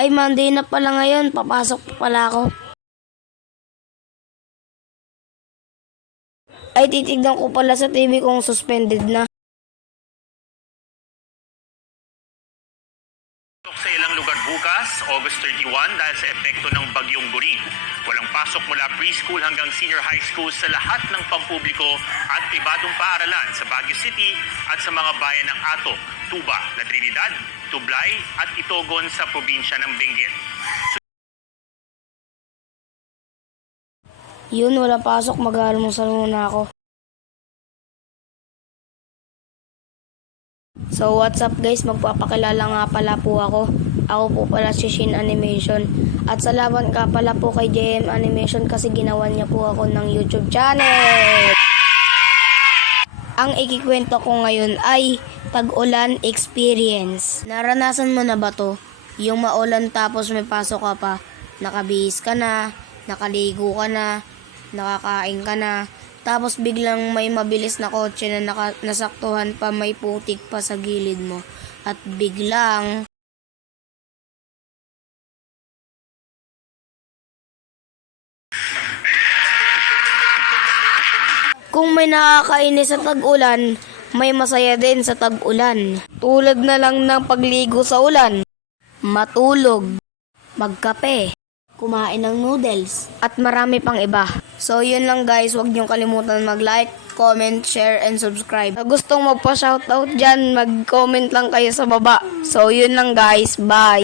Ay, Monday na pala ngayon. Papasok pa pala ako. Ay, titignan ko pala sa TV kung suspended na. Sa ilang lugar bukas, August 31, dahil sa epekto ng Bagyong Guring. Walang pasok mula preschool hanggang senior high school sa lahat ng pampubliko at pribadong paaralan sa Baguio City at sa mga bayan ng Ato, Tuba, La Trinidad, Tublay at Itogon sa probinsya ng Benguet. Yun, wala pasok. Mag-aalmusal muna ako. So, what's up guys? Magpapakilala nga pala po ako. Ako po pala si Shin Animation. At salamat ka pala po kay JM Animation kasi ginawa niya po ako ng YouTube channel. Ang ikikwento ko ngayon ay tag-ulan experience. Naranasan mo na ba to? Yung maulan tapos may pasok ka pa. Nakabihis ka na, nakaligo ka na, nakakain ka na. Tapos biglang may mabilis na kotse na nasaktuhan pa, may putik pa sa gilid mo. At biglang kung may nakakainis sa tag-ulan, may masaya din sa tag-ulan. Tulad na lang ng pagligo sa ulan, matulog, magkape, kumain ng noodles, at marami pang iba. So yun lang guys, huwag niyong kalimutan mag-like, comment, share, and subscribe. Kung gustong magpa-shoutout dyan, mag-comment lang kayo sa baba. So yun lang guys, bye!